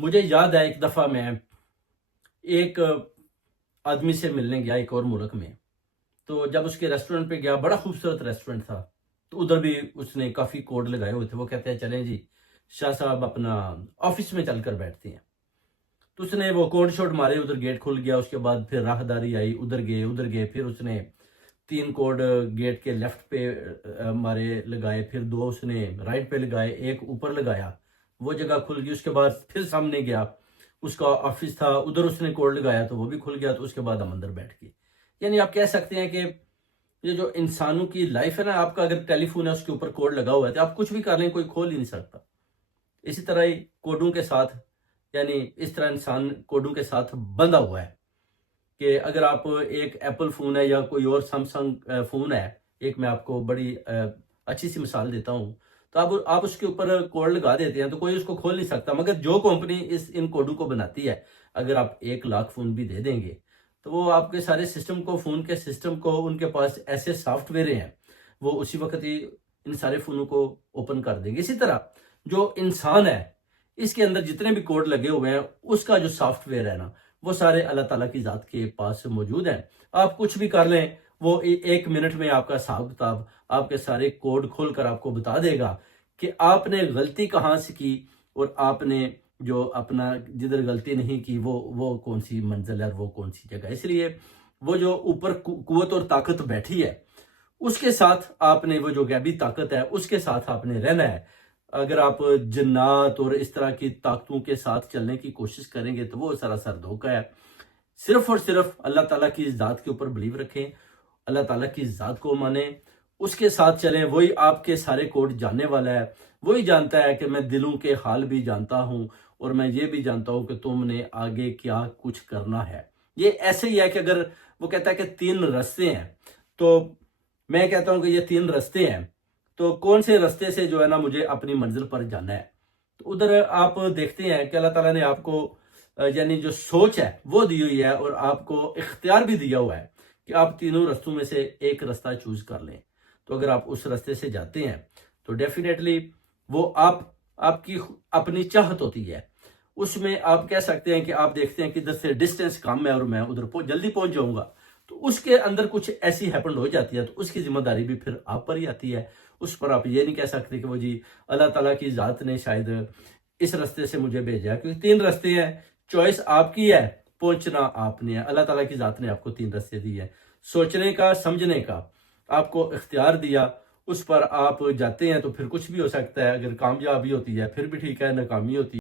مجھے یاد ہے ایک دفعہ میں ایک آدمی سے ملنے گیا ایک اور ملک میں. تو جب اس کے ریسٹورنٹ پہ گیا، بڑا خوبصورت ریسٹورنٹ تھا، تو ادھر بھی اس نے کافی کوڈ لگائے ہوئے تھے. وہ کہتے ہیں چلیں جی شاہ صاحب اپنا آفس میں چل کر بیٹھتے ہیں. تو اس نے وہ کوڈ شوڈ مارے، ادھر گیٹ کھل گیا. اس کے بعد پھر راہداری آئی، ادھر گئے. پھر اس نے 3 کوڈ گیٹ کے لیفٹ پہ مارے، لگائے. پھر 2 اس نے رائٹ پہ لگائے، ایک اوپر لگایا، وہ جگہ کھل گئی. اس کے بعد پھر سامنے گیا، اس کا آفس تھا، ادھر اس نے کوڈ لگایا تو وہ بھی کھل گیا. تو اس کے بعد ہم اندر بیٹھ گئے. یعنی آپ کہہ سکتے ہیں کہ یہ جو انسانوں کی لائف ہے نا، آپ کا اگر ٹیلی فون ہے اس کے اوپر کوڈ لگا ہوا ہے تو آپ کچھ بھی کر لیں، کوئی کھول ہی نہیں سکتا. اسی طرح ہی کوڈوں کے ساتھ، یعنی اس طرح انسان کوڈوں کے ساتھ بندھا ہوا ہے کہ اگر آپ ایک ایپل فون ہے یا کوئی اور سیمسنگ فون ہے، ایک میں آپ کو بڑی اچھی سی مثال دیتا ہوں. تو آپ اس کے اوپر کوڈ لگا دیتے ہیں تو کوئی اس کو کھول نہیں سکتا. مگر جو کمپنی ان کوڈوں کو بناتی ہے، اگر آپ 1 لاکھ فون بھی دے دیں گے تو وہ آپ کے سارے سسٹم کو، فون کے سسٹم کو، ان کے پاس ایسے سافٹ ویئر ہیں، وہ اسی وقت ہی ان سارے فونوں کو اوپن کر دیں گے. اسی طرح جو انسان ہے، اس کے اندر جتنے بھی کوڈ لگے ہوئے ہیں، اس کا جو سافٹ ویئر ہے نا، وہ سارے اللہ تعالیٰ کی ذات کے پاس موجود ہیں. آپ کچھ بھی کر لیں، وہ 1 منٹ میں آپ کا حساب کتاب، آپ کے سارے کوڈ کھول کر آپ کو بتا دے گا کہ آپ نے غلطی کہاں سے کی، اور آپ نے جو اپنا جدھر غلطی نہیں کی وہ کون سی منزل ہے اور وہ کون سی جگہ. اس لیے وہ جو اوپر قوت اور طاقت بیٹھی ہے، اس کے ساتھ آپ نے، وہ جو غیبی طاقت ہے اس کے ساتھ آپ نے رہنا ہے. اگر آپ جنات اور اس طرح کی طاقتوں کے ساتھ چلنے کی کوشش کریں گے تو وہ سراسر دھوکہ ہے. صرف اور صرف اللہ تعالیٰ کی ذات کے اوپر بلیو رکھیں، اللہ تعالیٰ کی ذات کو مانیں، اس کے ساتھ چلیں. وہی آپ کے سارے کوڈ جاننے والا ہے. وہی جانتا ہے کہ میں دلوں کے حال بھی جانتا ہوں، اور میں یہ بھی جانتا ہوں کہ تم نے آگے کیا کچھ کرنا ہے. یہ ایسے ہی ہے کہ اگر وہ کہتا ہے کہ 3 رستے ہیں، تو میں کہتا ہوں کہ یہ 3 رستے ہیں، تو کون سے رستے سے جو ہے نا مجھے اپنی منزل پر جانا ہے. تو ادھر آپ دیکھتے ہیں کہ اللہ تعالیٰ نے آپ کو یعنی جو سوچ ہے وہ دی ہوئی ہے، اور آپ کو اختیار بھی دیا ہوا ہے کہ آپ تینوں رستوں میں سے ایک رستہ چوز کر لیں. تو اگر آپ اس رستے سے جاتے ہیں تو ڈیفینیٹلی وہ آپ کی اپنی چاہت ہوتی ہے. اس میں آپ کہہ سکتے ہیں کہ آپ دیکھتے ہیں کہ ادھر سے ڈسٹینس کم ہے اور میں ادھر جلدی پہنچ جاؤں گا، تو اس کے اندر کچھ ایسی ہیپن ہو جاتی ہے، تو اس کی ذمہ داری بھی پھر آپ پر ہی آتی ہے. اس پر آپ یہ نہیں کہہ سکتے کہ وہ جی اللہ تعالیٰ کی ذات نے شاید اس رستے سے مجھے بھیجا، کیونکہ 3 رستے ہیں. چوائس آپ کی ہے، پہنچنا آپ نے ہے. اللہ تعالیٰ کی ذات نے آپ کو 3 رستے دی ہے، سوچنے کا، سمجھنے کا آپ کو اختیار دیا. اس پر آپ جاتے ہیں تو پھر کچھ بھی ہو سکتا ہے. اگر کامیابی ہوتی ہے پھر بھی ٹھیک ہے، ناکامی ہوتی ہے